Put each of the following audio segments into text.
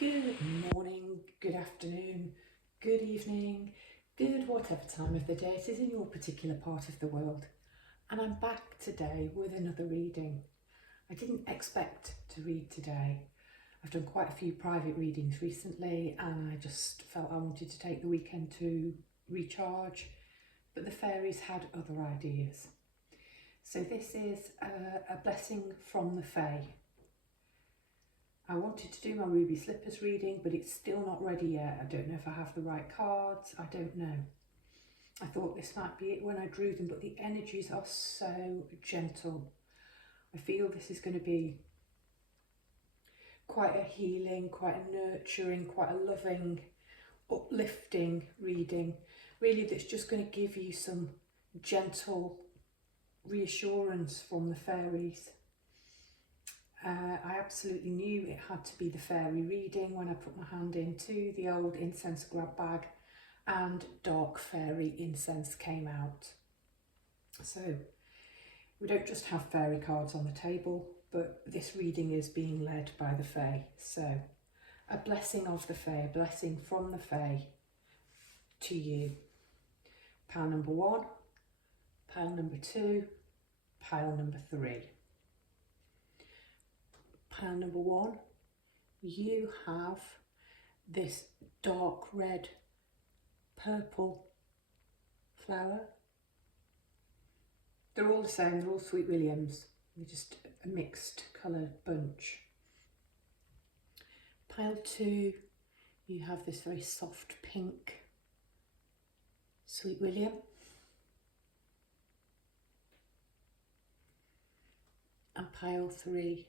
Good morning, good afternoon, good evening, good whatever time of the day it is in your particular part of the world. And I'm back today with another reading. I didn't expect to read today. I've done quite a few private readings recently and I just felt I wanted to take the weekend to recharge, but the fairies had other ideas. So this is a blessing from the Fae. I wanted to do my Ruby Slippers reading, but it's still not ready yet. I don't know if I have the right cards. I don't know. I thought this might be it when I drew them, but the energies are so gentle. I feel this is going to be quite a healing, quite a nurturing, quite a loving, uplifting reading. Really, that's just going to give you some gentle reassurance from the fairies. I absolutely knew it had to be the fairy reading when I put my hand into the old incense grab bag and dark fairy incense came out. So we don't just have fairy cards on the table, but this reading is being led by the Fae. So a blessing of the Fae, a blessing from the Fae to you. Pile number 1, pile number 2, pile number 3. Pile number 1, you have this dark red purple flower. They're all the same, they're all Sweet Williams. They're just a mixed colour bunch. Pile 2, you have this very soft pink Sweet William. And pile 3,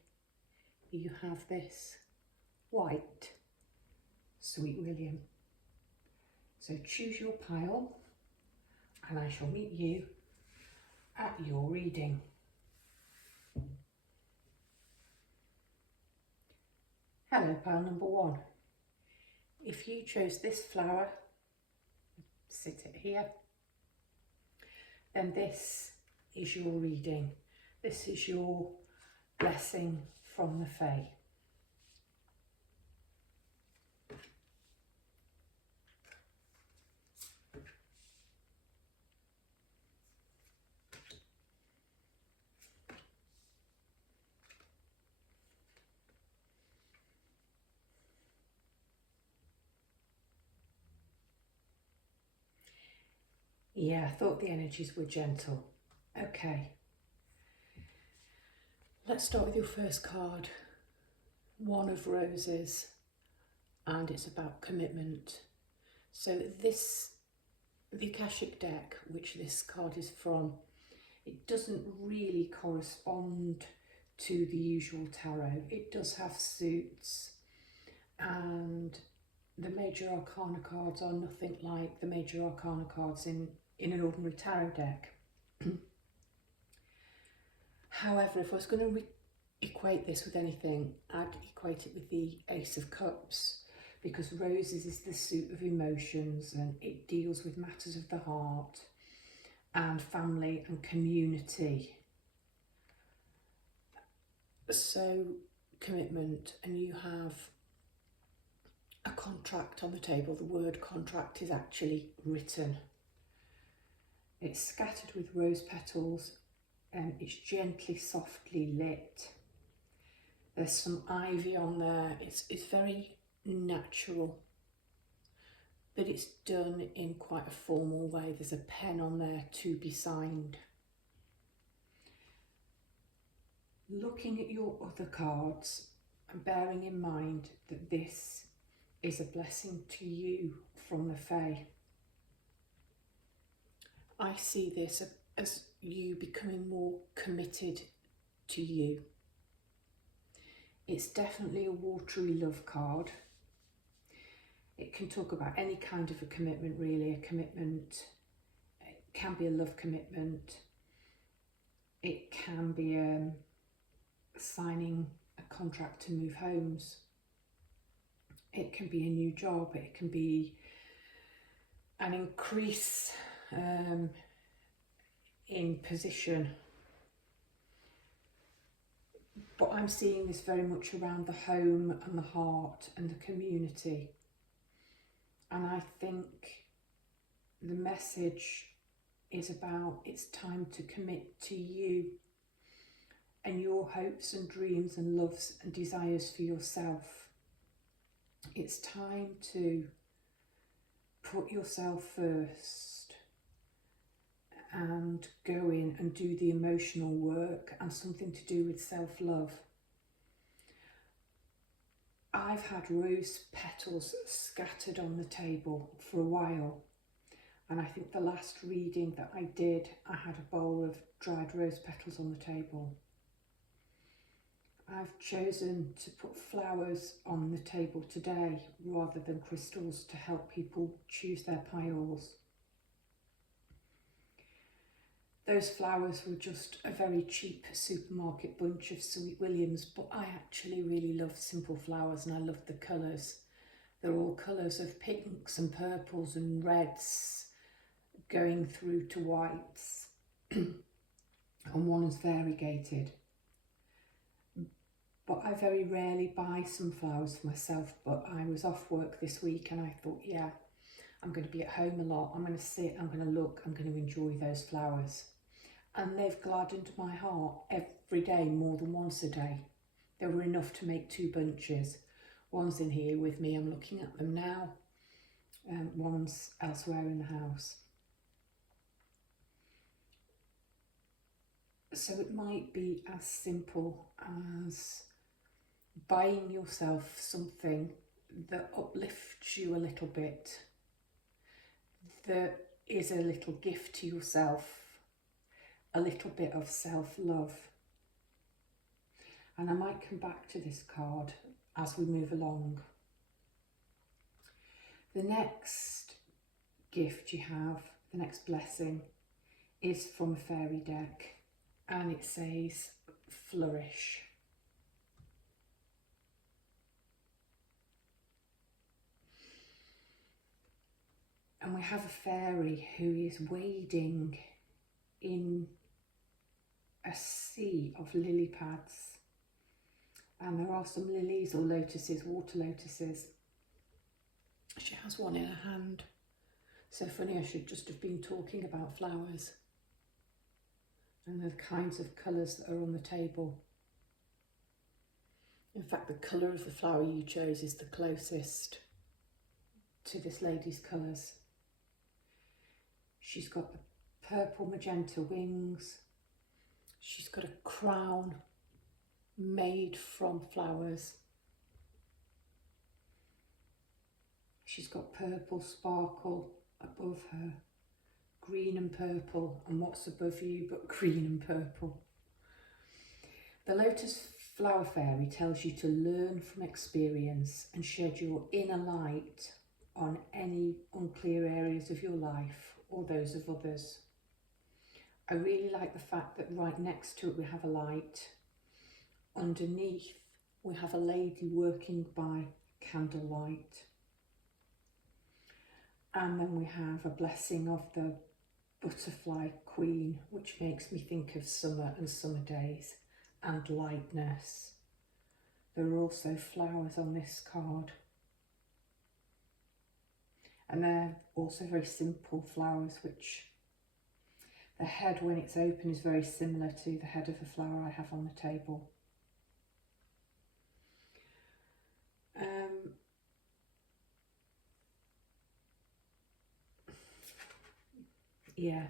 you have this white Sweet William. So choose your pile and I shall meet you at your reading. Hello, pile number 1. If you chose this flower, sit it here, then this is your reading. This is your blessing from the Fae. Yeah, I thought the energies were gentle. Okay. Let's start with your first card. 1 of Roses, and it's about commitment. So the Akashic deck, which this card is from, it doesn't really correspond to the usual tarot. It does have suits, and the major arcana cards are nothing like the major arcana cards in an ordinary tarot deck. However, if I was going to equate this with anything, I'd equate it with the Ace of Cups, because Roses is the suit of emotions and it deals with matters of the heart and family and community. So commitment, and you have a contract on the table. The word contract is actually written. It's scattered with rose petals and it's gently, softly lit. There's some ivy on there. It's very natural, but it's done in quite a formal way. There's a pen on there to be signed. Looking at your other cards and bearing in mind that this is a blessing to you from the Fae, I see this as you becoming more committed to you. It's definitely a watery love card. It can talk about any kind of a commitment, really. A commitment, it can be a love commitment. It can be signing a contract to move homes. It can be a new job. It can be an increase in position. But I'm seeing this very much around the home and the heart and the community. And I think the message is about it's time to commit to you and your hopes and dreams and loves and desires for yourself. It's time to put yourself first and go in and do the emotional work and something to do with self-love. I've had rose petals scattered on the table for a while, and I think the last reading that I did, I had a bowl of dried rose petals on the table. I've chosen to put flowers on the table today rather than crystals to help people choose their piles. Those flowers were just a very cheap supermarket bunch of Sweet Williams, but I actually really love simple flowers and I love the colours. They're all colours of pinks and purples and reds going through to whites and one is variegated. But I very rarely buy some flowers for myself, but I was off work this week and I thought, yeah, I'm going to be at home a lot. I'm going to sit, I'm going to look, I'm going to enjoy those flowers. And they've gladdened my heart every day, more than once a day. There were enough to make 2 bunches. One's in here with me, I'm looking at them now. One's elsewhere in the house. So it might be as simple as buying yourself something that uplifts you a little bit, that is a little gift to yourself, a little bit of self-love. And I might come back to this card as we move along. The next gift you have, the next blessing, is from a fairy deck and it says flourish. And we have a fairy who is wading in a sea of lily pads. And there are some lilies or lotuses, water lotuses. She has one in her hand. So funny, I should just have been talking about flowers and the kinds of colours that are on the table. In fact, the colour of the flower you chose is the closest to this lady's colours. She's got the purple magenta wings. She's got a crown made from flowers. She's got purple sparkle above her, green and purple, and what's above you but green and purple. The Lotus Flower Fairy tells you to learn from experience and shed your inner light on any unclear areas of your life or those of others. I really like the fact that right next to it we have a light. Underneath we have a lady working by candlelight. And then we have a blessing of the butterfly queen, which makes me think of summer and summer days and lightness. There are also flowers on this card. And they're also very simple flowers, which the head when it's open is very similar to the head of a flower I have on the table. Yeah.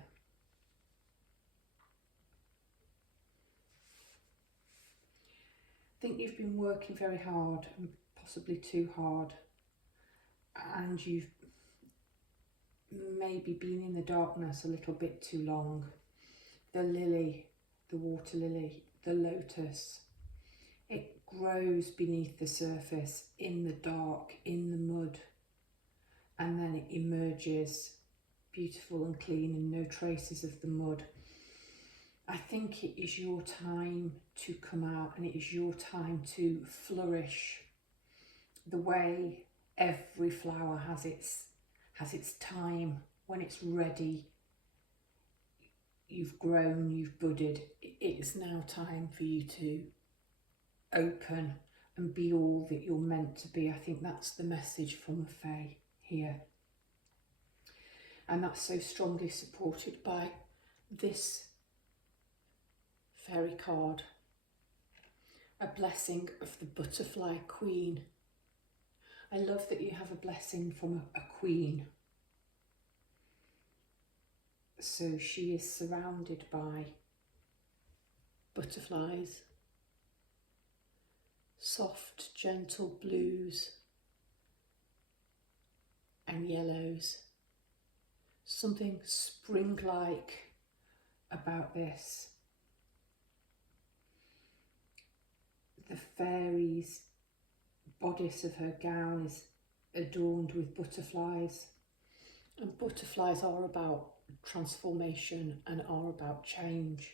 I think you've been working very hard and possibly too hard, and you've maybe been in the darkness a little bit too long. The lily, the water lily, the lotus, it grows beneath the surface in the dark, in the mud, and then it emerges beautiful and clean and no traces of the mud. I think it is your time to come out and it is your time to flourish the way every flower has its time. When it's ready, you've grown, you've budded, it is now time for you to open and be all that you're meant to be. I think that's the message from the Fae here. And that's so strongly supported by this fairy card, a blessing of the butterfly queen. I love that you have a blessing from a queen. So she is surrounded by butterflies, soft, gentle blues and yellows. Something spring-like about this. The fairy's bodice of her gown is adorned with butterflies, and butterflies are about transformation and are about change,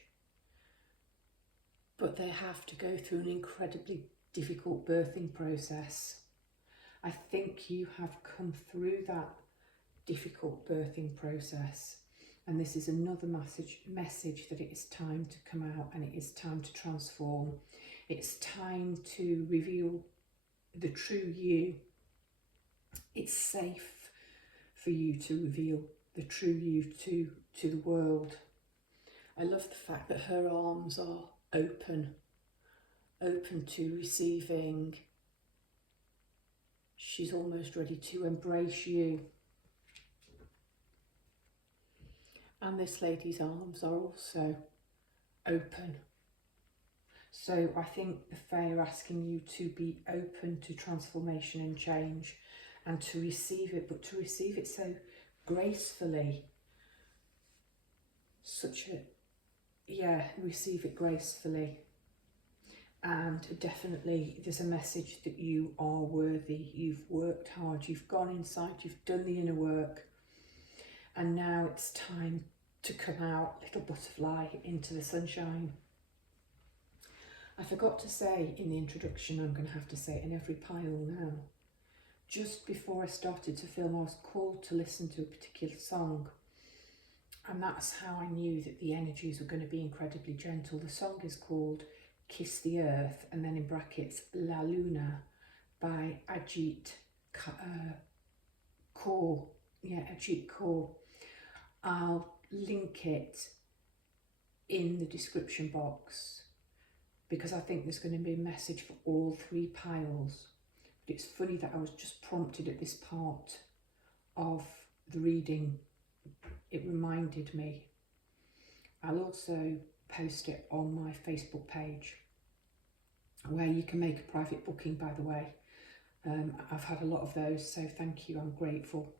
but they have to go through an incredibly difficult birthing process. I think you have come through that difficult birthing process, and this is another message that it is time to come out and it is time to transform. It's time to reveal the true you. It's safe for you to reveal the true you to the world. I love the fact that her arms are open to receiving. She's almost ready to embrace you. And this lady's arms are also open. So I think the Fae are asking you to be open to transformation and change and to receive it, but to receive it so gracefully. Receive it gracefully. And definitely there's a message that you are worthy. You've worked hard, you've gone inside, you've done the inner work. And now it's time to come out, little butterfly, into the sunshine. I forgot to say in the introduction, I'm going to have to say it in every pile now. Just before I started to film, I was called to listen to a particular song. And that's how I knew that the energies were going to be incredibly gentle. The song is called Kiss the Earth, and then in brackets, La Luna by Ajit Kaur. Ajit Kaur. I'll link it in the description box because I think there's going to be a message for all three piles. But it's funny that I was just prompted at this part of the reading. It reminded me. I'll also post it on my Facebook page where you can make a private booking, by the way. I've had a lot of those, so thank you, I'm grateful.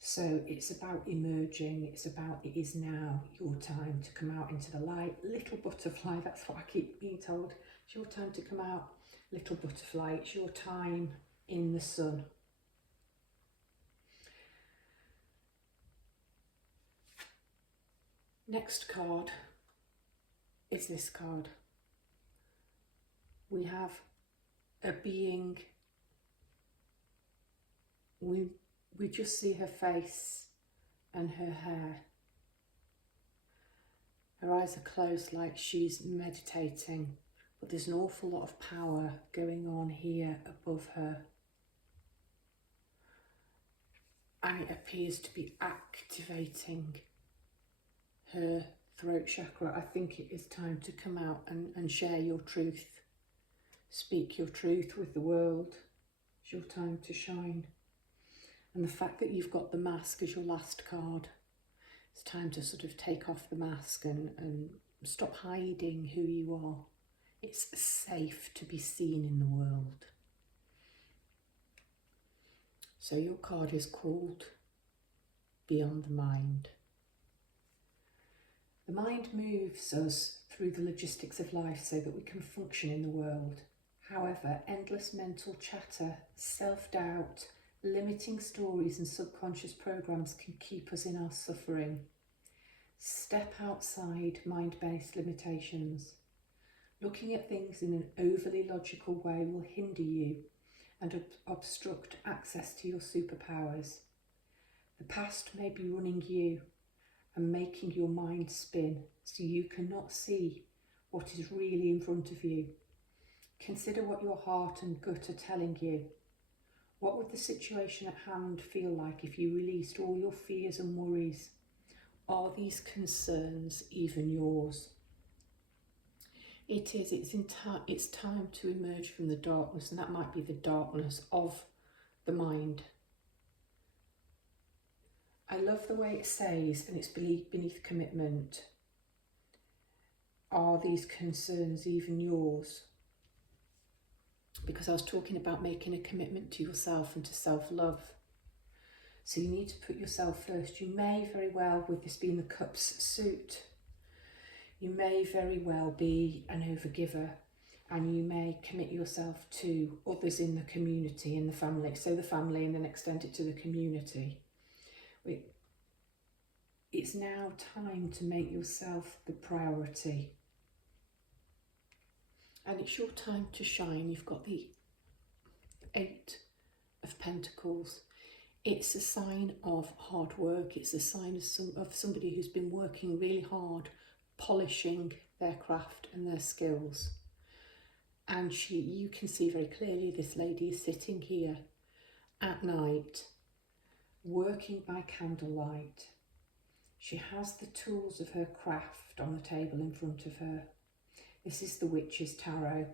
So it's about emerging, it's about it is now your time to come out into the light. Little butterfly, that's what I keep being told. It's your time to come out, little butterfly. It's your time in the sun. Next card is this card. We have a being. We just see her face and her hair. Her eyes are closed like she's meditating, but there's an awful lot of power going on here above her. And it appears to be activating her throat chakra. I think it is time to come out and share your truth. Speak your truth with the world. It's your time to shine. And the fact that you've got the mask as your last card, it's time to sort of take off the mask and stop hiding who you are. It's safe to be seen in the world. So your card is called Beyond the Mind. The mind moves us through the logistics of life so that we can function in the world. However, endless mental chatter, self-doubt, limiting stories and subconscious programs can keep us in our suffering. Step outside mind-based limitations. Looking at things in an overly logical way will hinder you and obstruct access to your superpowers. The past may be running you and making your mind spin so you cannot see what is really in front of you. Consider what your heart and gut are telling you. What would the situation at hand feel like if you released all your fears and worries? Are these concerns even yours? It's time to emerge from the darkness, and that might be the darkness of the mind. I love the way it says, and it's beneath commitment. Are these concerns even yours? Because I was talking about making a commitment to yourself and to self-love. So you need to put yourself first. You may very well, with this being the Cups suit, you may very well be an overgiver, and you may commit yourself to others in the community, in the family. So the family, and then extend it to the community. It's now time to make yourself the priority. And it's your time to shine. You've got the 8 of Pentacles. It's a sign of hard work. It's a sign of somebody who's been working really hard, polishing their craft and their skills. And you can see very clearly this lady is sitting here at night, working by candlelight. She has the tools of her craft on the table in front of her. This is the Witch's Tarot.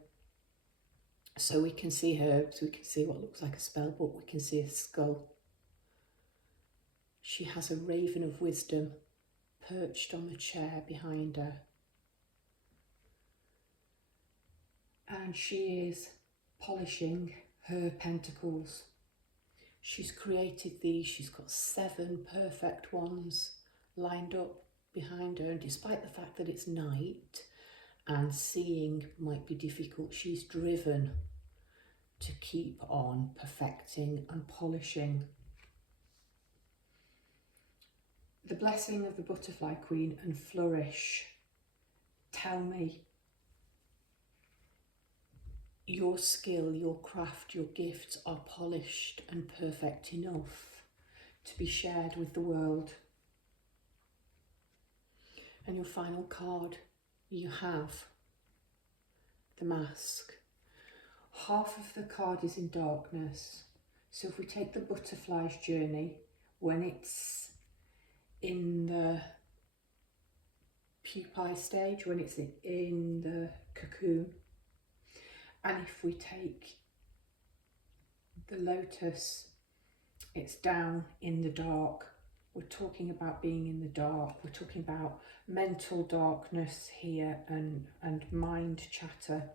So we can see herbs, we can see what looks like a spell book, we can see a skull. She has a raven of wisdom perched on the chair behind her. And she is polishing her pentacles. She's created these, she's got 7 perfect ones lined up behind her, and despite the fact that it's night and seeing might be difficult, she's driven to keep on perfecting and polishing. The blessing of the Butterfly Queen and flourish. Tell me your skill, your craft, your gifts are polished and perfect enough to be shared with the world. And your final card, you have the Mask. Half of the card is in darkness. So if we take the butterfly's journey, when it's in the pupae stage, when it's in the cocoon, and if we take the lotus, it's down in the dark. We're talking about being in the dark. We're talking about mental darkness here and mind chatter.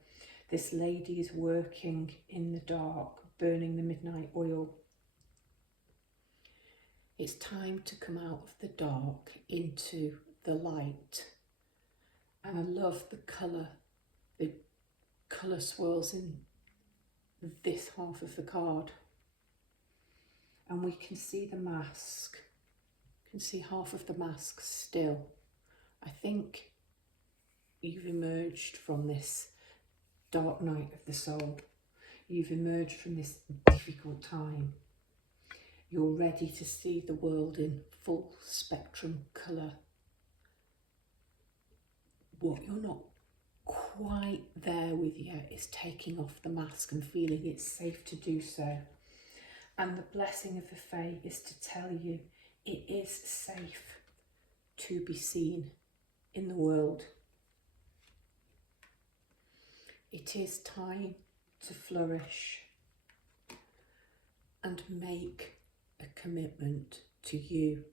This lady is working in the dark, burning the midnight oil. It's time to come out of the dark into the light. And I love the colour swirls in this half of the card. And we can see the mask. You can see half of the mask still. I think you've emerged from this dark night of the soul. You've emerged from this difficult time. You're ready to see the world in full spectrum colour. What you're not quite there with yet is taking off the mask and feeling it's safe to do so. And the blessing of the Fae is to tell you it is safe to be seen in the world. It is time to flourish and make a commitment to you.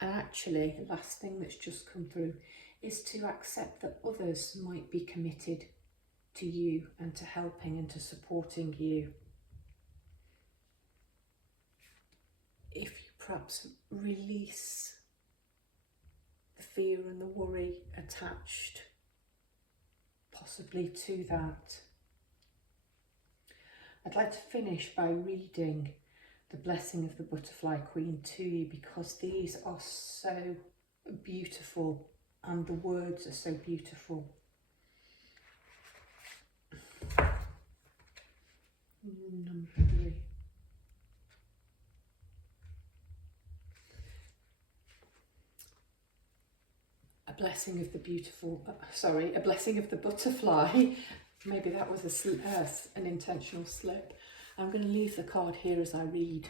And actually, the last thing that's just come through is to accept that others might be committed to you and to helping and to supporting you. If you perhaps release the fear and the worry attached possibly to that. I'd like to finish by reading the blessing of the Butterfly Queen to you, because these are so beautiful and the words are so beautiful. Number 3. A blessing blessing of the a blessing of the butterfly. Maybe that was an intentional slip. I'm going to leave the card here as I read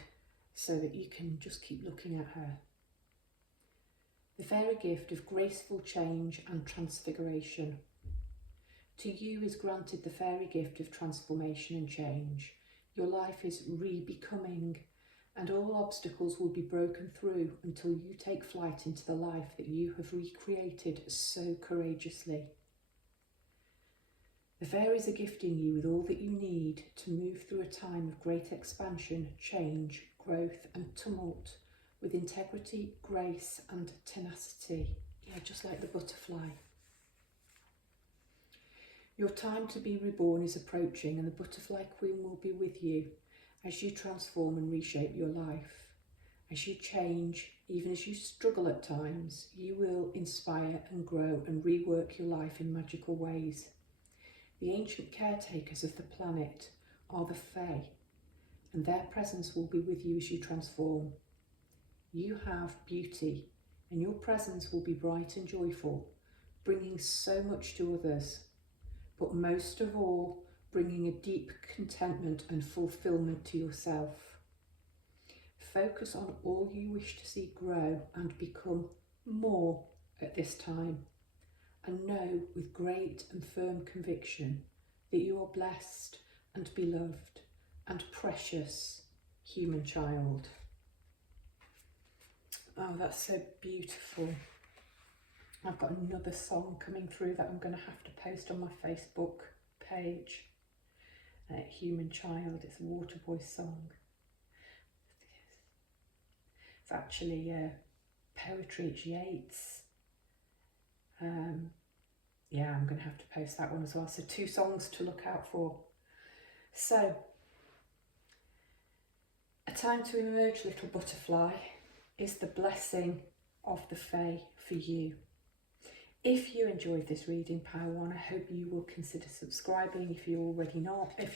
so that you can just keep looking at her. The fairy gift of graceful change and transfiguration. To you is granted the fairy gift of transformation and change. Your life is re-becoming, and all obstacles will be broken through until you take flight into the life that you have recreated so courageously. The fairies are gifting you with all that you need to move through a time of great expansion, change, growth and tumult with integrity, grace and tenacity. Yeah, just like the butterfly. Your time to be reborn is approaching, and the butterfly queen will be with you as you transform and reshape your life. As you change, even as you struggle at times, you will inspire and grow and rework your life in magical ways. The ancient caretakers of the planet are the Fae, and their presence will be with you as you transform. You have beauty, and your presence will be bright and joyful, bringing so much to others, but most of all, bringing a deep contentment and fulfillment to yourself. Focus on all you wish to see grow and become more at this time, and know with great and firm conviction that you are blessed and beloved and precious human child. Oh, that's so beautiful. I've got another song coming through that I'm going to have to post on my Facebook page. Human Child, it's a Waterboy song. It's actually poetry, it's Yeats. Yeah, I'm going to have to post that one as well. So 2 songs to look out for. So, a time to emerge, little butterfly, is the blessing of the Fae for you. If you enjoyed this reading, Power One, I hope you will consider subscribing if you're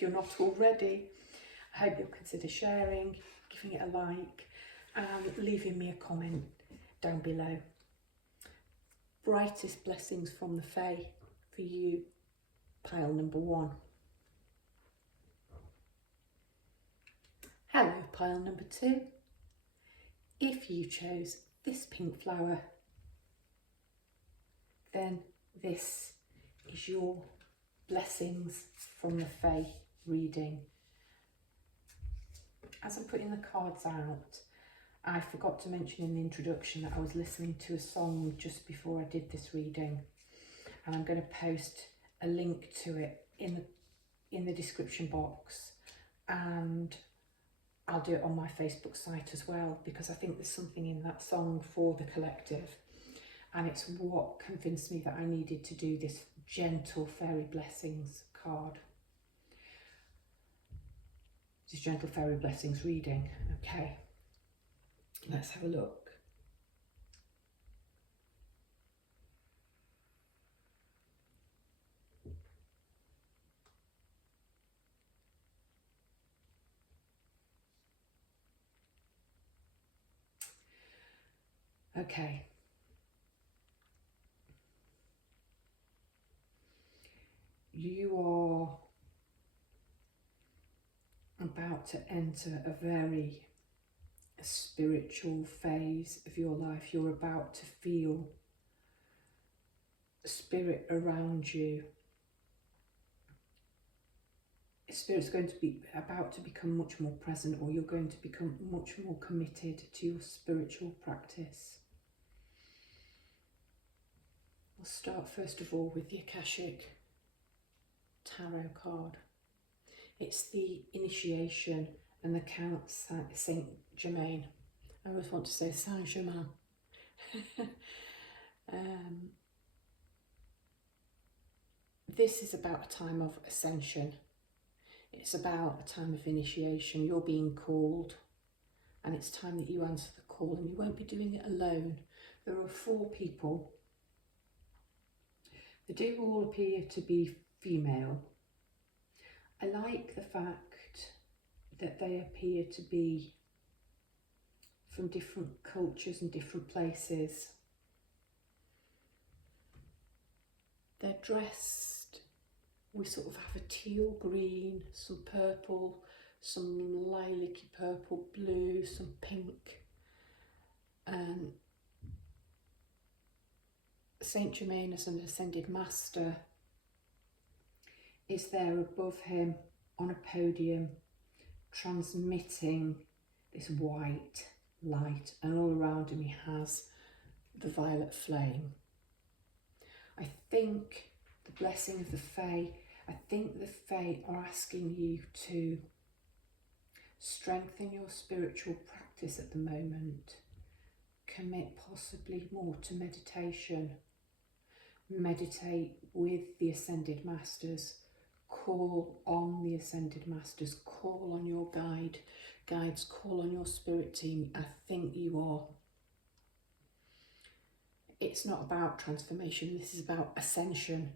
not already. I hope you'll consider sharing, giving it a like, and leaving me a comment down below. Brightest blessings from the Fae for you, pile number 1. Hello, pile number 2. If you chose this pink flower, then this is your blessings from the Fae reading. As I'm putting the cards out, I forgot to mention in the introduction that I was listening to a song just before I did this reading, and I'm going to post a link to it in the description box, and I'll do it on my Facebook site as well, because I think there's something in that song for the collective. And it's what convinced me that I needed to do this gentle fairy blessings card. This gentle fairy blessings reading. Okay, let's have a look. Okay. You are about to enter a very spiritual phase of your life. You're about to feel spirit around you. Spirit's going to be about to become much more present, or you're going to become much more committed to your spiritual practice. We'll start first of all with the Akashic Tarot card. It's the initiation and the Count Saint Germain. I always want to say Saint Germain. This is about a time of ascension. It's about a time of initiation. You're being called, and it's time that you answer the call, and you won't be doing it alone. There are 4 people. They do all appear to be female. I like the fact that they appear to be from different cultures and different places. They're dressed, we sort of have a teal green, some purple, some lilac-y purple, blue, some pink. And Saint Germain as an ascended master is there above him on a podium, transmitting this white light, and all around him he has the violet flame. I think the blessing of the Fae, I think the Fae are asking you to strengthen your spiritual practice at the moment. Commit possibly more to meditation. Meditate with the Ascended Masters. Call on the Ascended Masters. Call on your guides. Call on your spirit team. I think you are. It's not about transformation. This is about ascension.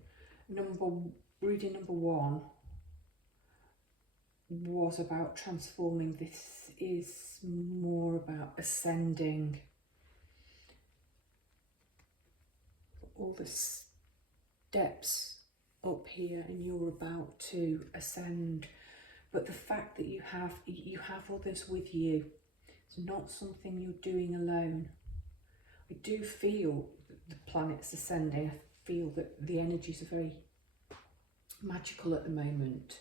Reading number 1 was about transforming. This is more about ascending. All the steps up here, and you're about to ascend. But the fact that you have others with you, it's not something you're doing alone. I do feel that the planet's ascending. I feel that the energies are very magical at the moment.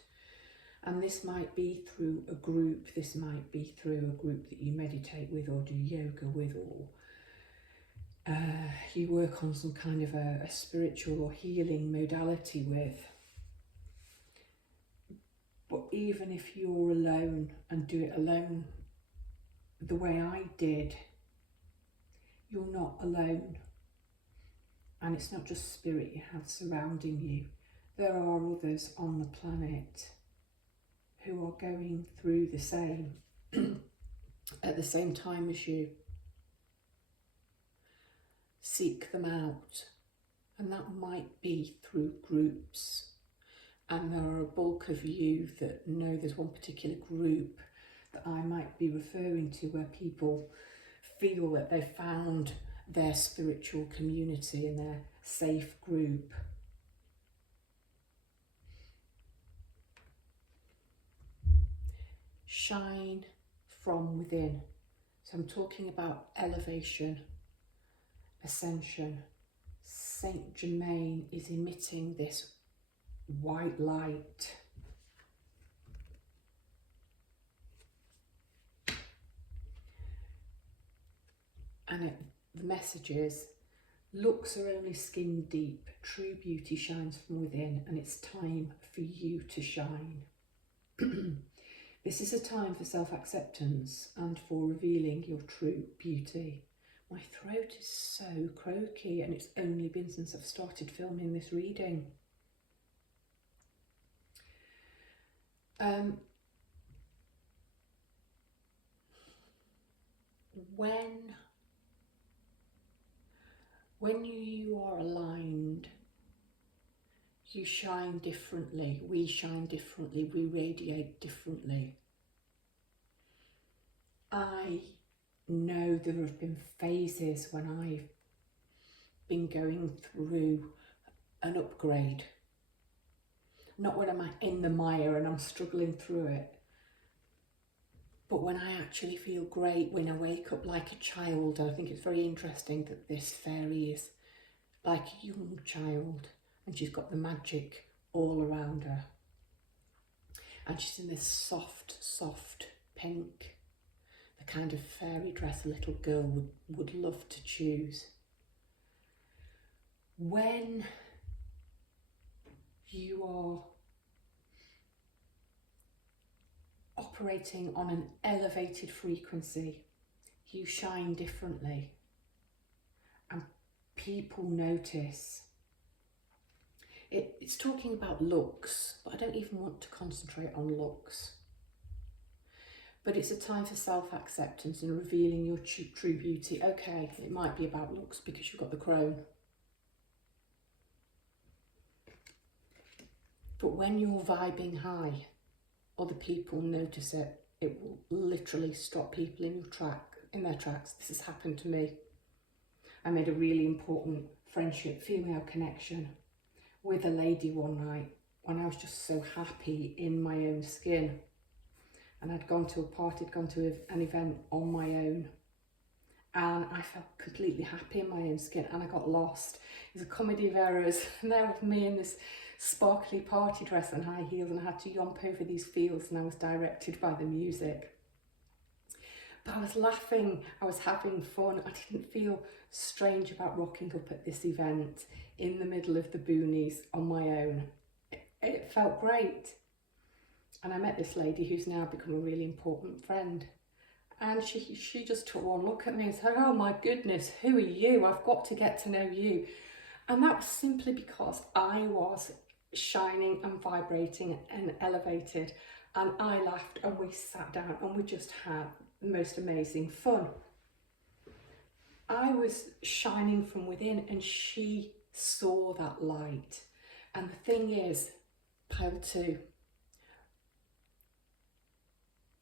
And this might be through a group. This might be through a group that you meditate with or do yoga with, or you work on some kind of a spiritual or healing modality with. But even if you're alone and do it alone the way I did, you're not alone. And it's not just spirit you have surrounding you. There are others on the planet who are going through the same at the same time as you. Seek them out, and that might be through groups. And there are a bulk of you that know there's one particular group that I might be referring to, where people feel that they've found their spiritual community and their safe group. Shine from within. So I'm talking about elevation, ascension. Saint Germain is emitting this white light. And the message is, looks are only skin deep, true beauty shines from within, and it's time for you to shine. This is a time for self-acceptance and for revealing your true beauty. My throat is so croaky, and it's only been since I've started filming this reading. When you are aligned, you shine differently, we shine differently, we radiate differently. I know there have been phases when I've been going through an upgrade. Not when I'm in the mire and I'm struggling through it, but when I actually feel great, when I wake up like a child. And I think it's very interesting that this fairy is like a young child, and she's got the magic all around her. And she's in this soft, soft pink, the kind of fairy dress a little girl would love to choose. When you are operating on an elevated frequency, you shine differently, and people notice. It's talking about looks, but I don't even want to concentrate on looks. But it's a time for self-acceptance and revealing your true beauty. Okay, it might be about looks because you've got the crown. But when you're vibing high, other people notice it. It will literally stop people in their tracks. This has happened to me. I made a really important friendship, female connection, with a lady one night when I was just so happy in my own skin. And I'd gone to a party, I'd gone to an event on my own. And I felt completely happy in my own skin, and I got lost. It was a comedy of errors. And there with me in this sparkly party dress and high heels, and I had to yomp over these fields, and I was directed by the music. But I was laughing, I was having fun. I didn't feel strange about rocking up at this event in the middle of the boonies on my own. It felt great. And I met this lady who's now become a really important friend. And she just took one look at me and said, oh my goodness, who are you? I've got to get to know you. And that was simply because I was shining and vibrating and elevated. And I laughed, and we sat down and we just had the most amazing fun. I was shining from within, and she saw that light. And the thing is, pile 2,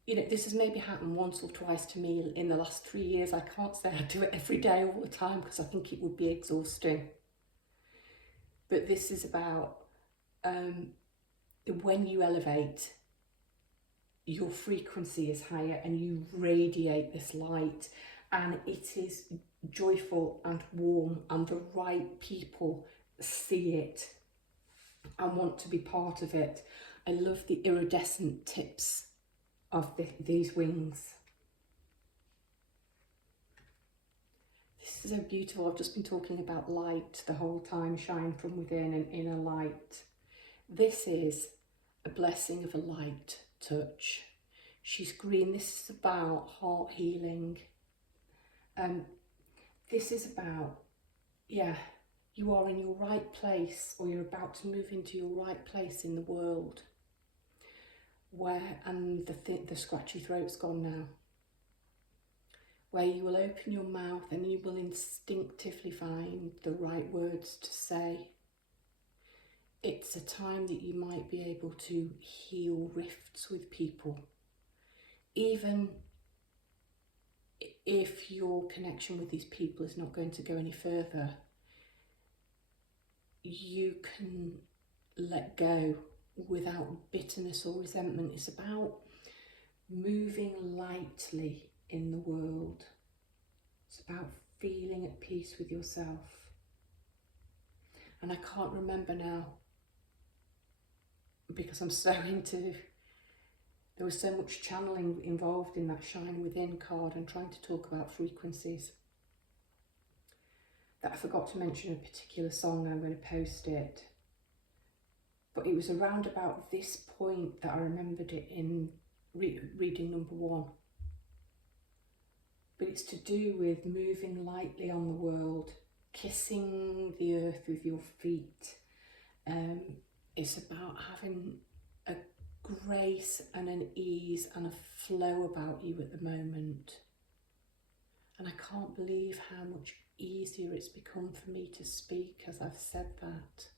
you know, this has maybe happened once or twice to me in the last 3 years. I can't say I do it every day all the time, because I think it would be exhausting. But this is about when you elevate, your frequency is higher and you radiate this light, and it is joyful and warm, and the right people see it and want to be part of it. I love the iridescent tips of these wings. This is so beautiful. I've just been talking about light the whole time, shine from within and inner light. This is a blessing of a light touch. She's green. This is about heart healing. This is about, yeah, you are in your right place, or you're about to move into your right place in the world. Where, and the scratchy throat's gone now, where you will open your mouth and you will instinctively find the right words to say. It's a time that you might be able to heal rifts with people, even if your connection with these people is not going to go any further. You can let go without bitterness or resentment. It's about moving lightly in the world. It's about feeling at peace with yourself. And I can't remember now, because I'm so into, there was so much channeling involved in that Shine Within card and trying to talk about frequencies, that I forgot to mention a particular song. I'm going to post it. But it was around about this point that I remembered it in reading number 1. But it's to do with moving lightly on the world, kissing the earth with your feet. It's about having a grace and an ease and a flow about you at the moment. And I can't believe how much easier it's become for me to speak as I've said that.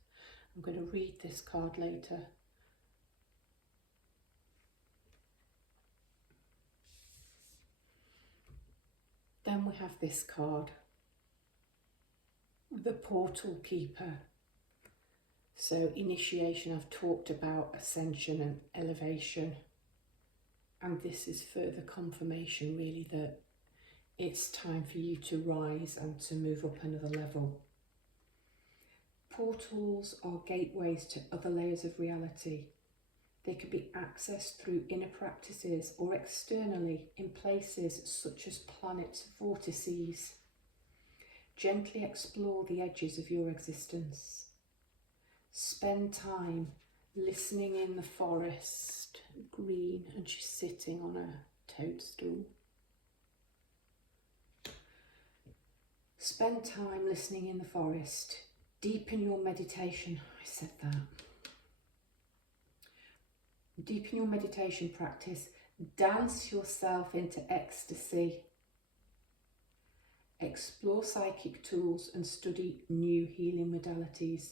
I'm going to read this card later. Then we have this card, the Portal Keeper. So initiation, I've talked about ascension and elevation. And this is further confirmation really that it's time for you to rise and to move up another level. Portals are gateways to other layers of reality. They can be accessed through inner practices or externally in places such as planets' vortices. Gently explore the edges of your existence. Spend time listening in the forest, green, and she's sitting on a toadstool. Spend time listening in the forest. Deepen your meditation. I said that. Deepen your meditation practice. Dance yourself into ecstasy. Explore psychic tools and study new healing modalities.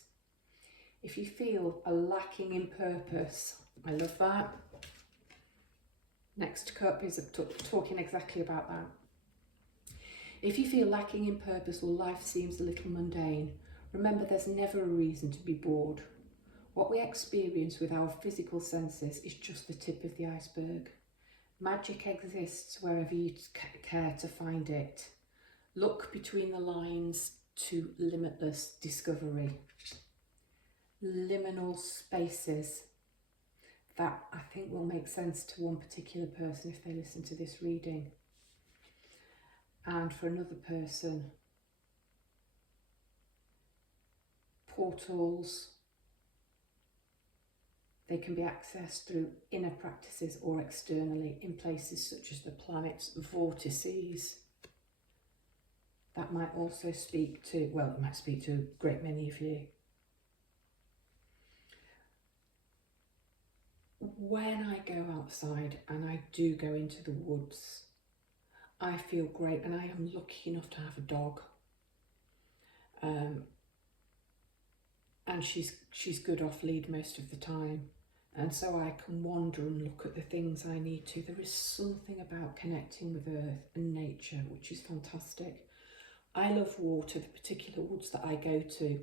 If you feel a lacking in purpose, I love that. Next cup is talking exactly about that. If you feel lacking in purpose or life seems a little mundane, Remember, there's never a reason to be bored. What we experience with our physical senses is just the tip of the iceberg. Magic exists wherever you care to find it. Look between the lines to limitless discovery. Liminal spaces. That, I think, will make sense to one particular person if they listen to this reading. And for another person, portals. They can be accessed through inner practices or externally in places such as the planets, vortices. That might also speak to, well, it might speak to a great many of you. When I go outside and I do go into the woods, I feel great, and I am lucky enough to have a dog. And she's good off lead most of the time. And so I can wander and look at the things I need to. There is something about connecting with earth and nature which is fantastic. I love water, the particular woods that I go to.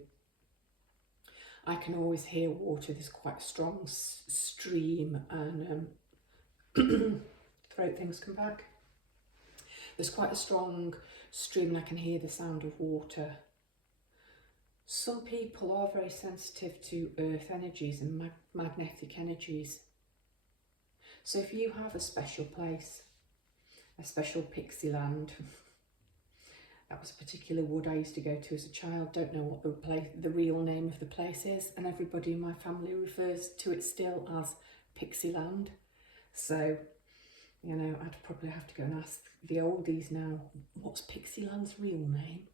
I can always hear water. There's quite a strong stream, and throat things come back. There's quite a strong stream and I can hear the sound of water. Some people are very sensitive to earth energies and magnetic energies. So if you have a special place, a special pixie land, that was a particular wood I used to go to as a child. Don't know what the real name of the place is, and everybody in my family refers to it still as Pixie Land. So, you know, I'd probably have to go and ask the oldies now, what's Pixie Land's real name?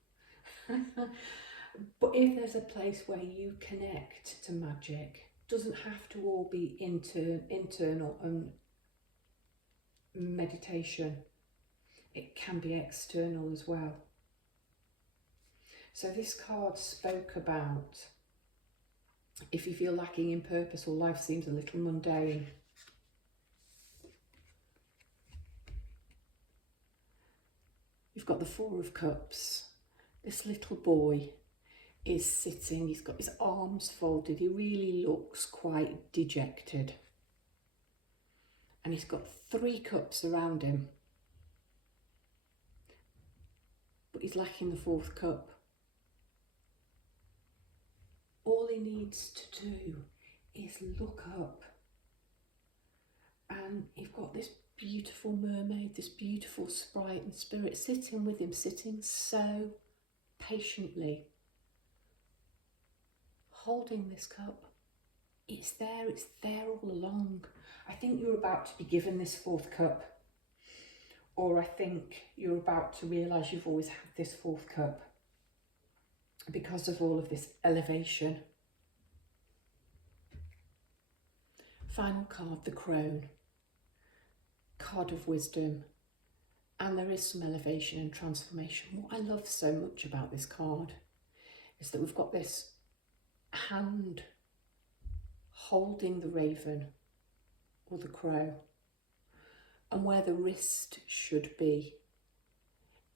But if there's a place where you connect to magic, doesn't have to all be internal and meditation. It can be external as well. So this card spoke about if you feel lacking in purpose or life seems a little mundane. You've got the Four of Cups. This little boy is sitting, he's got his arms folded, he really looks quite dejected. And he's got 3 cups around him. But he's lacking the 4th cup. All he needs to do is look up. And you've got this beautiful mermaid, this beautiful sprite and spirit sitting with him, sitting so patiently, holding this cup. It's there all along. I think you're about to be given this 4th cup, or I think you're about to realise you've always had this 4th cup because of all of this elevation. Final card, the Crone, card of wisdom, and there is some elevation and transformation. What I love so much about this card is that we've got this hand holding the raven or the crow, and where the wrist should be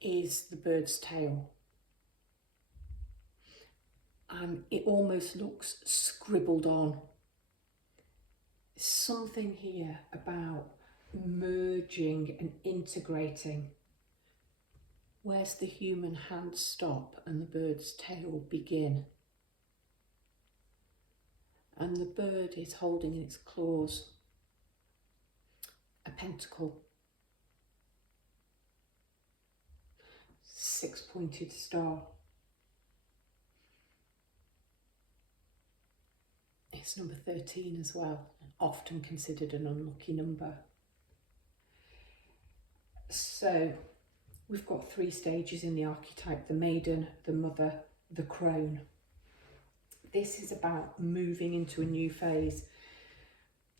is the bird's tail, and it almost looks scribbled on. Something here about merging and integrating. Where's the human hand stop and the bird's tail begin? And the bird is holding in its claws a pentacle, 6-pointed star. It's number 13 as well, often considered an unlucky number. So we've got 3 stages in the archetype: the maiden, the mother, the crone. This is about moving into a new phase.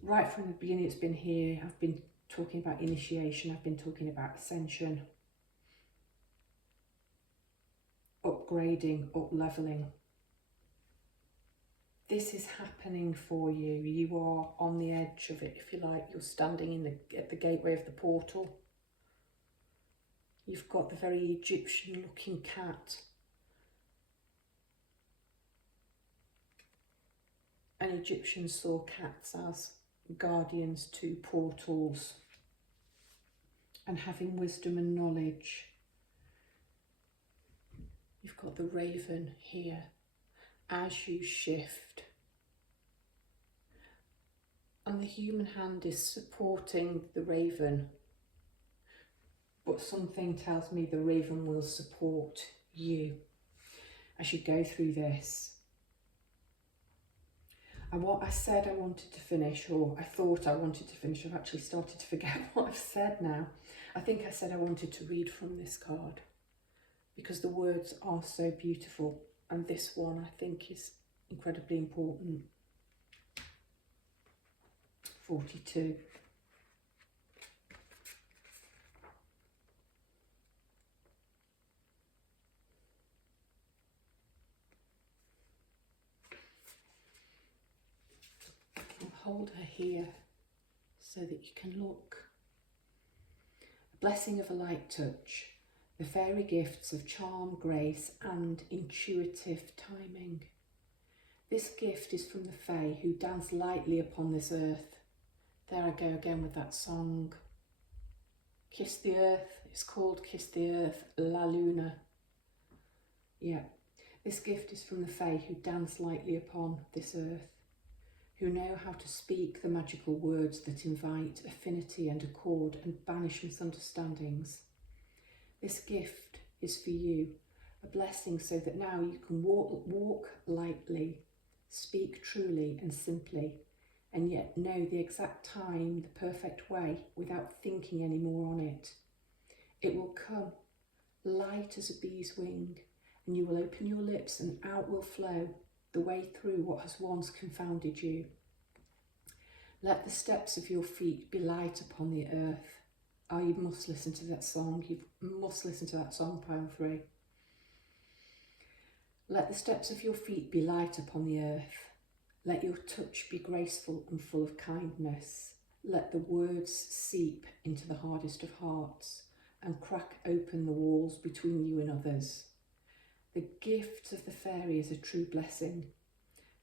Right from the beginning, it's been here. I've been talking about initiation, I've been talking about ascension, upgrading, up-leveling. This is happening for you. You are on the edge of it, if you like. You're standing at the gateway of the portal. You've got the very Egyptian-looking cat and Egyptians saw cats as guardians to portals and having wisdom and knowledge. You've got the raven here as you shift. And the human hand is supporting the raven, but something tells me the raven will support you as you go through this. And what I said I wanted to finish, or I thought I wanted to finish, I've actually started to forget what I've said now. I think I said I wanted to read from this card because the words are so beautiful, and this one I think is incredibly important. 42. I'll hold her here so that you can look. A blessing of a light touch. The fairy gifts of charm, grace and intuitive timing. This gift is from the Fae who dance lightly upon this earth. There I go again with that song. Kiss the Earth. It's called Kiss the Earth, La Luna. Yeah, this gift is from the Fae who dance lightly upon this earth, who know how to speak the magical words that invite affinity and accord and banish misunderstandings. This gift is for you, a blessing so that now you can walk lightly, speak truly and simply, and yet know the exact time, the perfect way, without thinking any more on it. It will come, light as a bee's wing, and you will open your lips and out will flow the way through what has once confounded you. Let the steps of your feet be light upon the earth. Oh, you must listen to that song. You must listen to that song, pile 3. Let the steps of your feet be light upon the earth. Let your touch be graceful and full of kindness. Let the words seep into the hardest of hearts and crack open the walls between you and others. The gift of the fairy is a true blessing,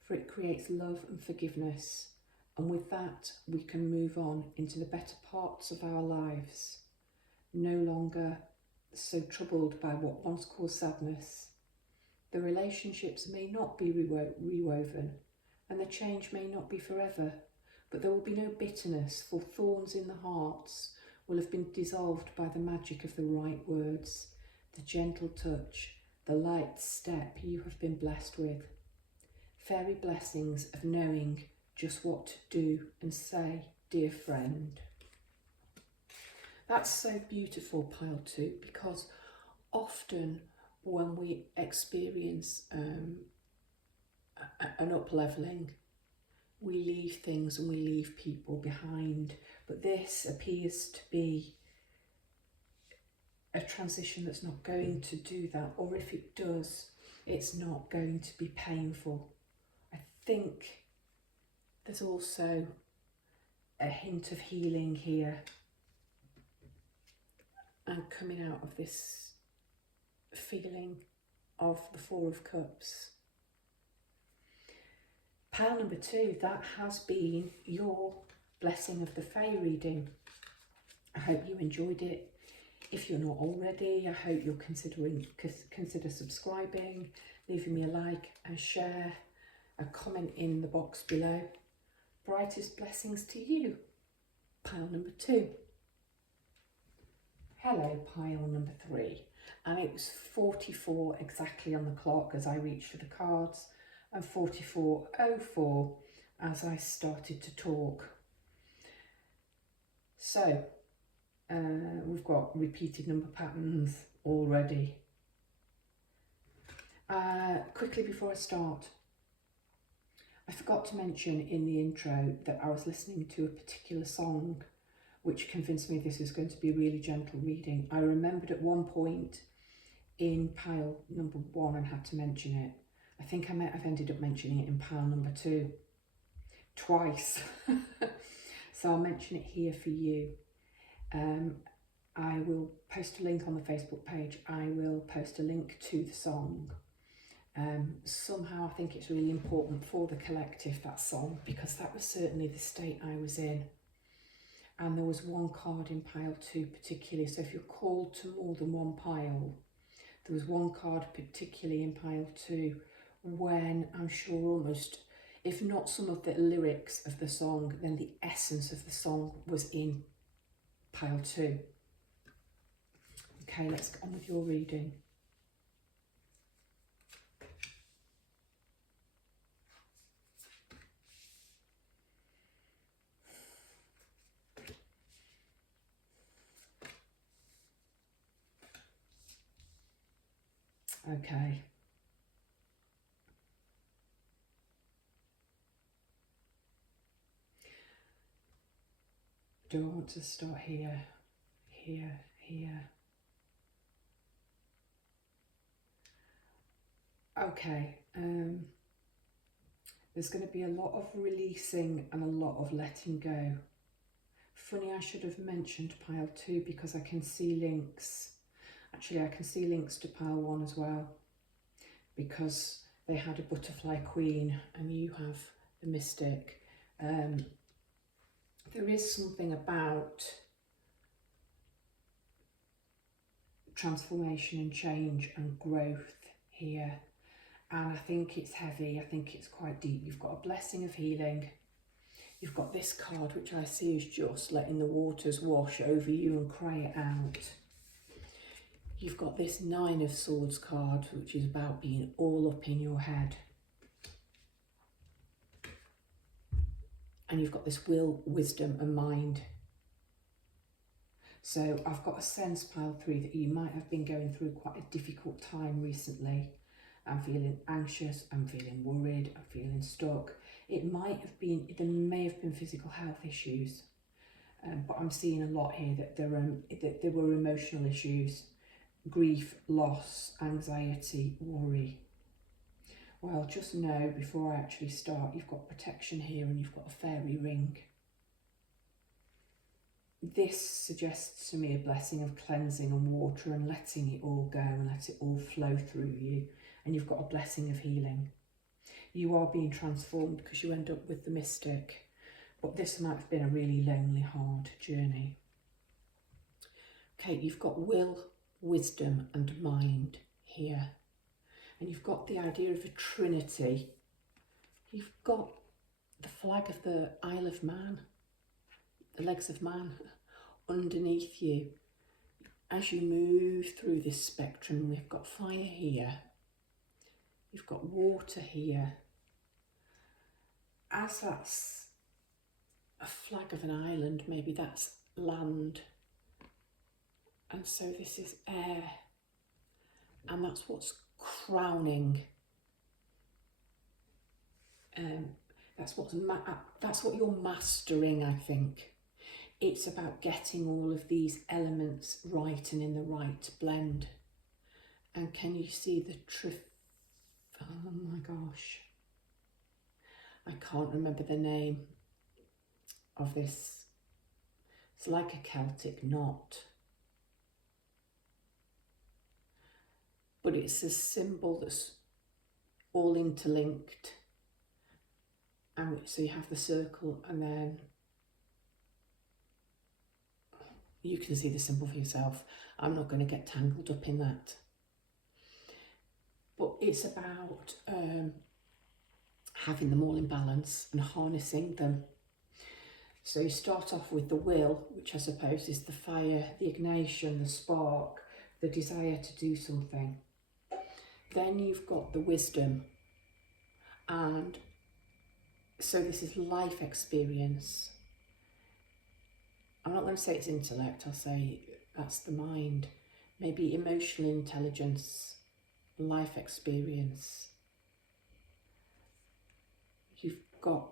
for it creates love and forgiveness. And with that, we can move on into the better parts of our lives, no longer so troubled by what once caused sadness. The relationships may not be rewoven, and the change may not be forever, but there will be no bitterness, for thorns in the hearts will have been dissolved by the magic of the right words, the gentle touch, the light step you have been blessed with. Fairy blessings of knowing just what to do and say, dear friend. That's so beautiful, pile 2, because often when we experience an up-leveling, we leave things and we leave people behind. But this appears to be a transition that's not going to do that, or if it does, it's not going to be painful. I think there's also a hint of healing here and coming out of this feeling of the 4 of Cups. Pile number 2, that has been your blessing of the Fae reading. I hope you enjoyed it. If you're not already, I hope you'll consider subscribing, leaving me a like, a share, a comment in the box below. Brightest blessings to you. Pile number 2. Hello, pile number 3. And it was 44 exactly on the clock as I reached for the cards, and 44:04 as I started to talk. So we've got repeated number patterns already. Quickly before I start, I forgot to mention in the intro that I was listening to a particular song which convinced me this was going to be a really gentle reading. I remembered at one point in pile number 1 and had to mention it. I think I might have ended up mentioning it in pile number 2 twice. So I'll mention it here for you. I will post a link on the Facebook page. I will post a link to the song. Somehow I think it's really important for the collective, that song, because that was certainly the state I was in. And there was one card in pile 2 particularly, so if you're called to more than one pile, there was one card particularly in pile 2 when I'm sure almost, if not some of the lyrics of the song, then the essence of the song was in pile 2. Okay, let's get on with your reading. Okay. Do I want to start here, here, here? Okay, there's going to be a lot of releasing and a lot of letting go. Funny, I should have mentioned pile 2 because I can see links. Actually, I can see links to pile 1 as well, because they had a butterfly queen and you have the mystic. There is something about transformation and change and growth here, and I think it's heavy, I think it's quite deep. You've got a blessing of healing. You've got this card, which I see is just letting the waters wash over you and cry it out. You've got this 9 of Swords card, which is about being all up in your head. And you've got this will, wisdom and mind. So I've got a sense, pile 3, that you might have been going through quite a difficult time recently. I'm feeling anxious, I'm feeling worried, I'm feeling stuck. It might have been, there may have been physical health issues, but I'm seeing a lot here that there were emotional issues, grief, loss, anxiety, worry. Well, just know before I actually start, you've got protection here and you've got a fairy ring. This suggests to me a blessing of cleansing and water and letting it all go and let it all flow through you. And you've got a blessing of healing. You are being transformed because you end up with the mystic. But this might have been a really lonely, hard journey. Okay, you've got will, wisdom and mind here. And you've got the idea of a trinity. You've got the flag of the Isle of Man, the legs of man underneath you. As you move through this spectrum, we've got fire here. You've got water here. As that's a flag of an island, maybe that's land. And so this is air. And that's what's crowning. That's what you're mastering, I think. It's about getting all of these elements right and in the right blend. And can you see the oh my gosh. I can't remember the name of this. It's like a Celtic knot. But it's a symbol that's all interlinked. And so you have the circle and then you can see the symbol for yourself. I'm not going to get tangled up in that. But it's about having them all in balance and harnessing them. So you start off with the will, which I suppose is the fire, the ignition, the spark, the desire to do something. Then you've got the wisdom. And so this is life experience. I'm not going to say it's intellect, I'll say that's the mind. Maybe emotional intelligence, life experience. You've got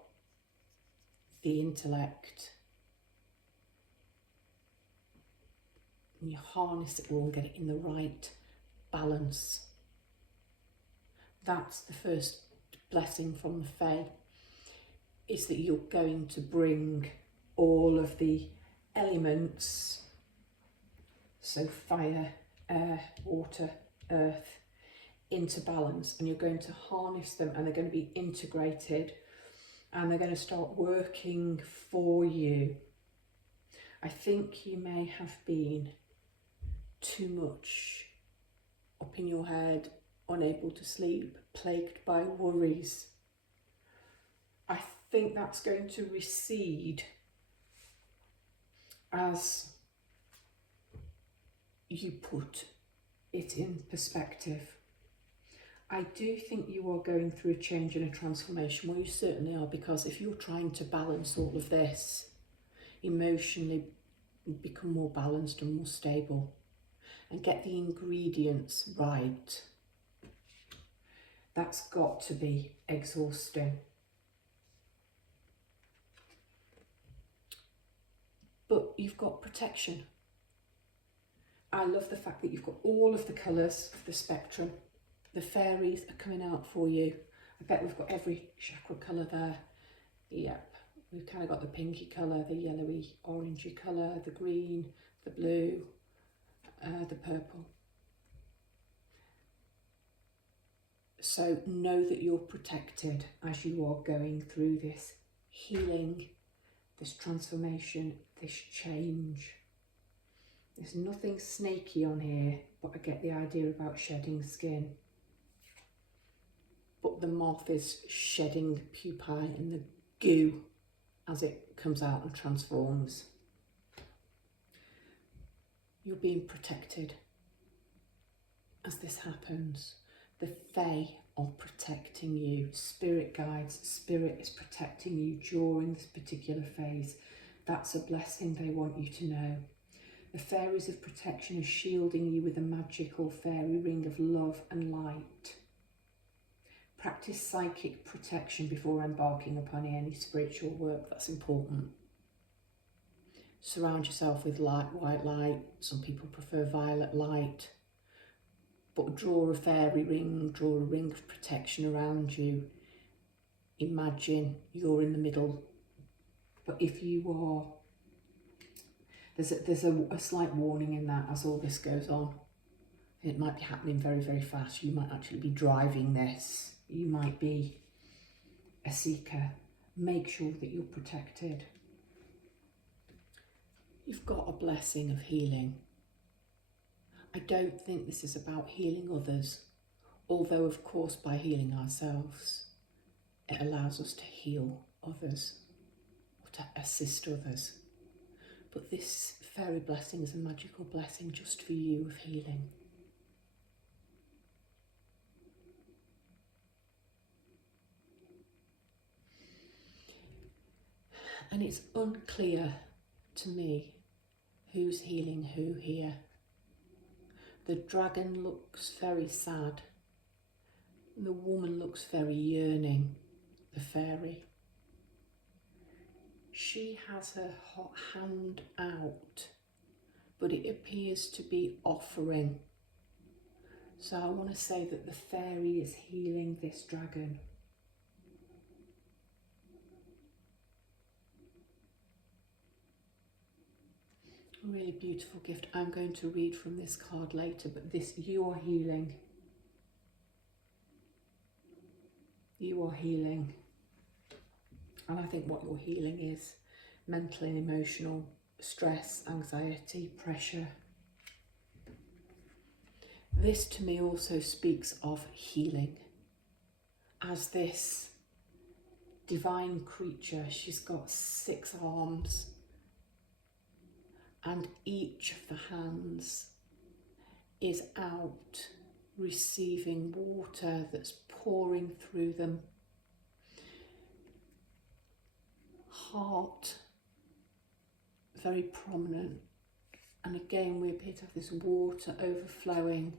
the intellect. And you harness it all and get it in the right balance. That's the first blessing from the Fae, is that you're going to bring all of the elements, so fire, air, water, earth, into balance, and you're going to harness them, and they're going to be integrated, and they're going to start working for you. I think you may have been too much up in your head, unable to sleep, plagued by worries. I think that's going to recede as you put it in perspective. I do think you are going through a change and a transformation. Well, you certainly are, because if you're trying to balance all of this, emotionally become more balanced and more stable, and get the ingredients right, that's got to be exhausting. But you've got protection. I love the fact that you've got all of the colours of the spectrum. The fairies are coming out for you. I bet we've got every chakra colour there. Yep, we've kind of got the pinky colour, the yellowy, orangey colour, the green, the blue, the purple. So know that you're protected as you are going through this healing, this transformation, this change. There's nothing snaky on here, but I get the idea about shedding skin. But the moth is shedding the pupae and the goo as it comes out and transforms. You're being protected as this happens. The Fae are protecting you. Spirit guides, Spirit is protecting you during this particular phase. That's a blessing they want you to know. The fairies of protection are shielding you with a magical fairy ring of love and light. Practice psychic protection before embarking upon any spiritual work. That's important. Surround yourself with light, white light. Some people prefer violet light. But draw a fairy ring, draw a ring of protection around you. Imagine you're in the middle. But if you are, there's a slight warning in that as all this goes on. It might be happening very, very fast. You might actually be driving this. You might be a seeker. Make sure that you're protected. You've got a blessing of healing. I don't think this is about healing others, although of course by healing ourselves, it allows us to heal others or to assist others. But this fairy blessing is a magical blessing just for you of healing. And it's unclear to me who's healing who here. The dragon looks very sad. The woman looks very yearning, the fairy. She has her hot hand out, but it appears to be offering. So I want to say that the fairy is healing this dragon. A really beautiful gift. I'm going to read from this card later, but this, you are healing. You are healing. And I think what you're healing is mental and emotional stress, anxiety, pressure. This to me also speaks of healing. As this divine creature, she's got 6 arms, and each of the hands is out receiving water that's pouring through them. Heart very prominent, and again we appear to have this water overflowing.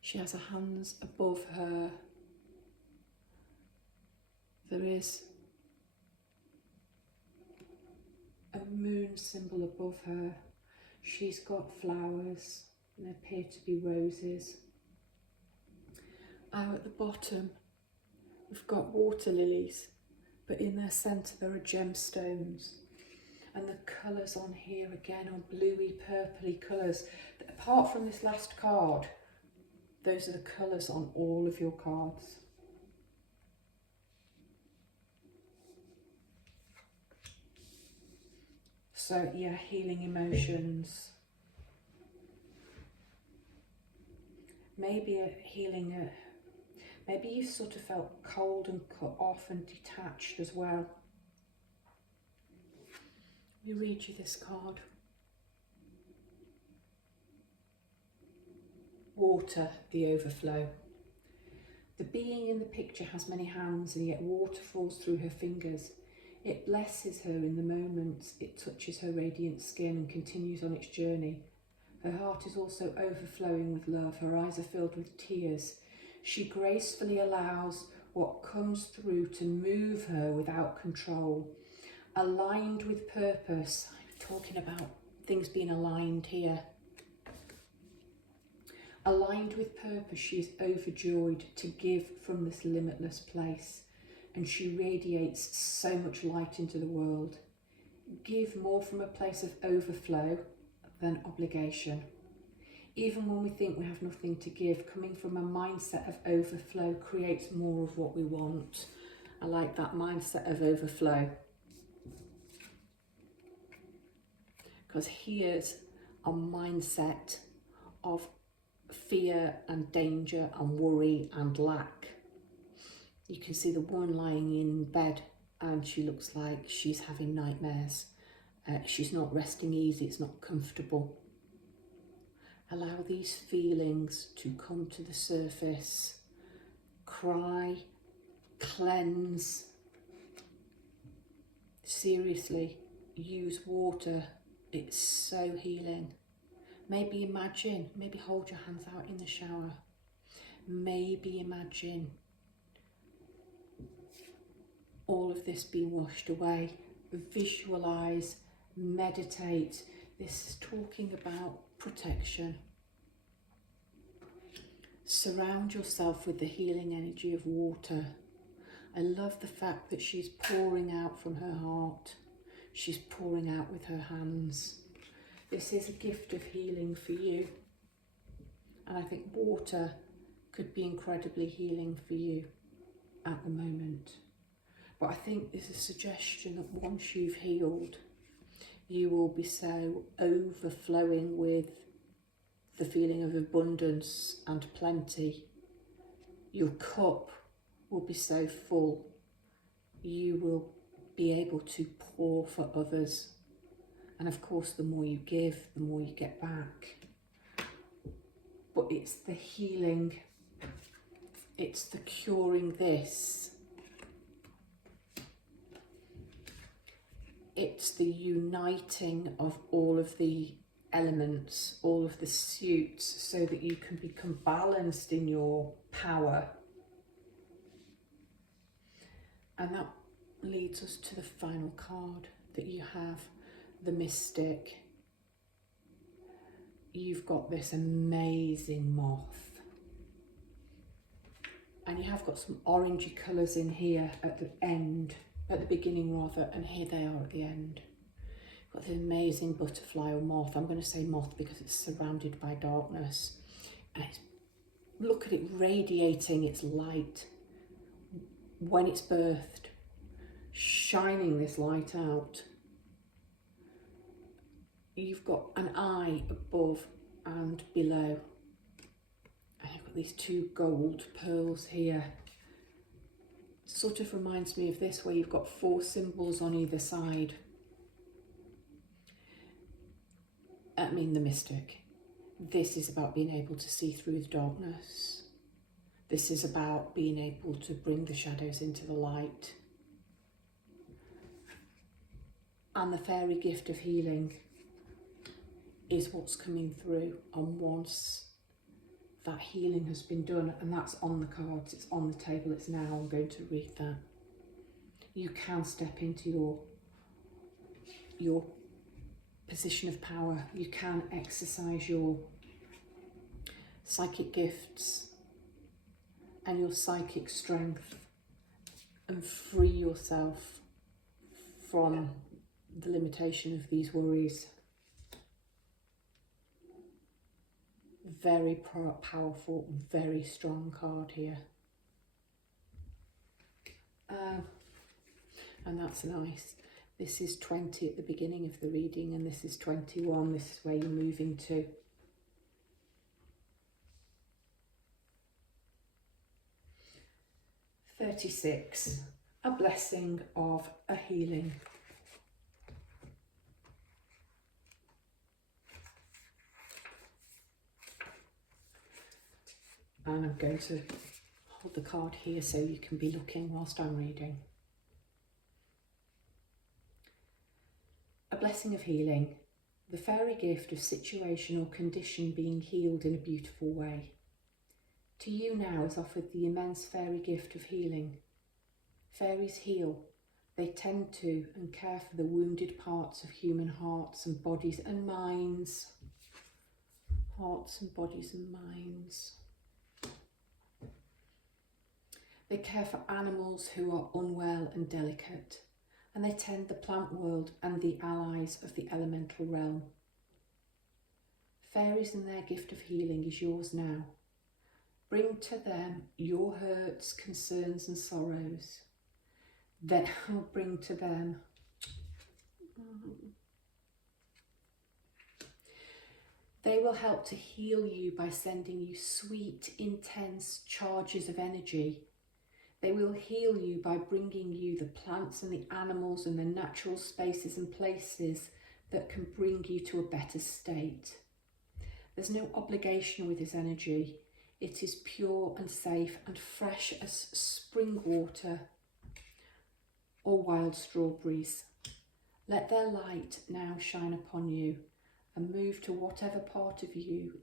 She has her hands above her. There is a moon symbol above her. She's got flowers, and they appear to be roses. Out at the bottom we've got water lilies, but in their centre there are gemstones. And the colours on here again are bluey, purpley colours. Apart from this last card, Those are the colours on all of your cards. So yeah, healing emotions. Maybe maybe you sort of felt cold and cut off and detached as well. Let me read you this card. Water, the overflow. The being in the picture has many hands, and yet water falls through her fingers. It blesses her in the moments it touches her radiant skin and continues on its journey. Her heart is also overflowing with love. Her eyes are filled with tears. She gracefully allows what comes through to move her without control. Aligned with purpose. I'm talking about things being aligned here. Aligned with purpose, she is overjoyed to give from this limitless place, and she radiates so much light into the world. Give more from a place of overflow than obligation. Even when we think we have nothing to give, coming from a mindset of overflow creates more of what we want. I like that mindset of overflow. Because here's a mindset of fear and danger and worry and lack. You can see the woman lying in bed and she looks like she's having nightmares. She's not resting easy, it's not comfortable. Allow these feelings to come to the surface. Cry, cleanse. Seriously, use water. It's so healing. Maybe imagine, maybe hold your hands out in the shower. Maybe imagine all of this being washed away. Visualize, meditate. This is talking about protection. Surround yourself with the healing energy of water. I love the fact that she's pouring out from her heart. She's pouring out with her hands. This is a gift of healing for you. And I think water could be incredibly healing for you at the moment. But I think there's a suggestion that once you've healed, you will be so overflowing with the feeling of abundance and plenty. Your cup will be so full. You will be able to pour for others. And of course, the more you give, the more you get back. But it's the healing, it's the curing this. It's the uniting of all of the elements, all of the suits, so that you can become balanced in your power. And that leads us to the final card that you have, the Mystic. You've got this amazing moth. And you have got some orangey colours in here at the end, at the beginning rather, and here they are at the end. You've got the amazing butterfly or moth. I'm going to say moth because it's surrounded by darkness. And look at it radiating its light when it's birthed, shining this light out. You've got an eye above and below. And you've got these two gold pearls here. Sort of reminds me of this, where you've got 4 symbols on either side. I mean, the Mystic. This is about being able to see through the darkness. This is about being able to bring the shadows into the light. And the fairy gift of healing is what's coming through. And once that healing has been done, and that's on the cards, it's on the table, it's now, I'm going to read that. You can step into your position of power. You can exercise your psychic gifts and your psychic strength and free yourself from the limitation of these worries. very powerful, very strong card here. And that's nice. This is 20 at the beginning of the reading, and this is 21. This is where you're moving to. $36, a blessing of a healing. And I'm going to hold the card here so you can be looking whilst I'm reading. A blessing of healing, the fairy gift of situation or condition being healed in a beautiful way. To you now is offered the immense fairy gift of healing. Fairies heal. They tend to and care for the wounded parts of human hearts and bodies and minds. Hearts and bodies and minds. They care for animals who are unwell and delicate, and they tend the plant world and the allies of the elemental realm. Fairies and their gift of healing is yours now. Bring to them your hurts, concerns and sorrows. Then I'll bring to them they will help to heal you by sending you sweet, intense charges of energy. They will heal you by bringing you the plants and the animals and the natural spaces and places that can bring you to a better state. There's no obligation with this energy. It is pure and safe and fresh as spring water or wild strawberries. Let their light now shine upon you and move to whatever part of you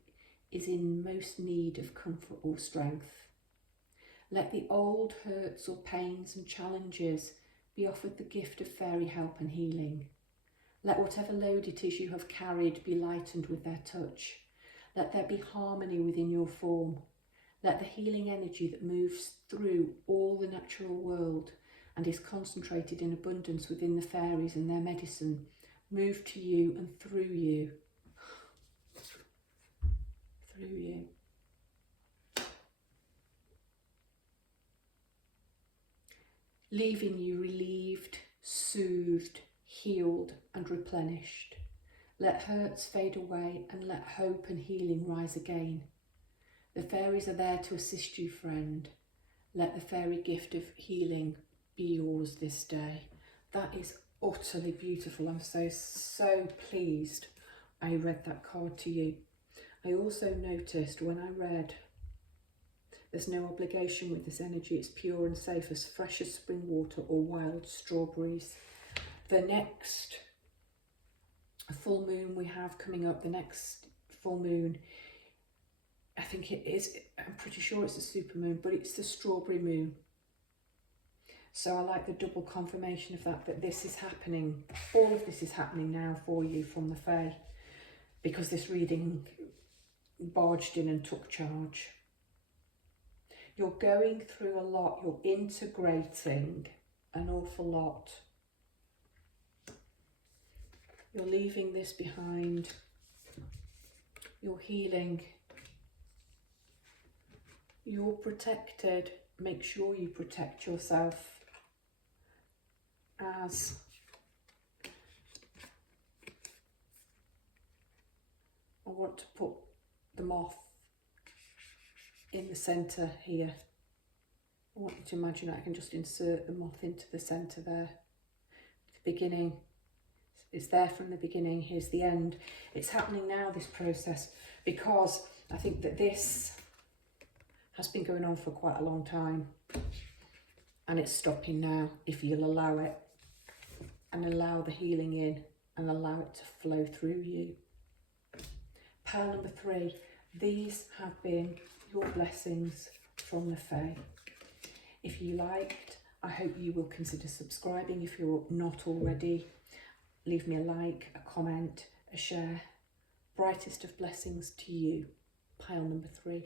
is in most need of comfort or strength. Let the old hurts or pains and challenges be offered the gift of fairy help and healing. Let whatever load it is you have carried be lightened with their touch. Let there be harmony within your form. Let the healing energy that moves through all the natural world and is concentrated in abundance within the fairies and their medicine move to you and through you. Through you. Leaving you relieved, soothed, healed and replenished. Let hurts fade away and let hope and healing rise again. The fairies are there to assist you, friend. Let the fairy gift of healing be yours this day. That is utterly beautiful. I'm so pleased I read that card to you. I also noticed when I read, there's no obligation with this energy. It's pure and safe as fresh as spring water or wild strawberries. The next full moon we have coming up, the next full moon, I think it is, I'm pretty sure it's a super moon, but it's the strawberry moon. So I like the double confirmation of that this is happening. All of this is happening now for you from the Fae, because this reading barged in and took charge. You're going through a lot. You're integrating an awful lot. You're leaving this behind. You're healing. You're protected. Make sure you protect yourself. As I want to put the moth in the centre here. I want you to imagine I can just insert the moth into the centre there. The beginning, it's there from the beginning, here's the end. It's happening now, this process, because I think that this has been going on for quite a long time and it's stopping now if you'll allow it and allow the healing in and allow it to flow through you. Pile number 3, these have been your blessings from the Fae. If you liked, I hope you will consider subscribing if you're not already. Leave me a like, a comment, a share. Brightest of blessings to you. Pile number 3.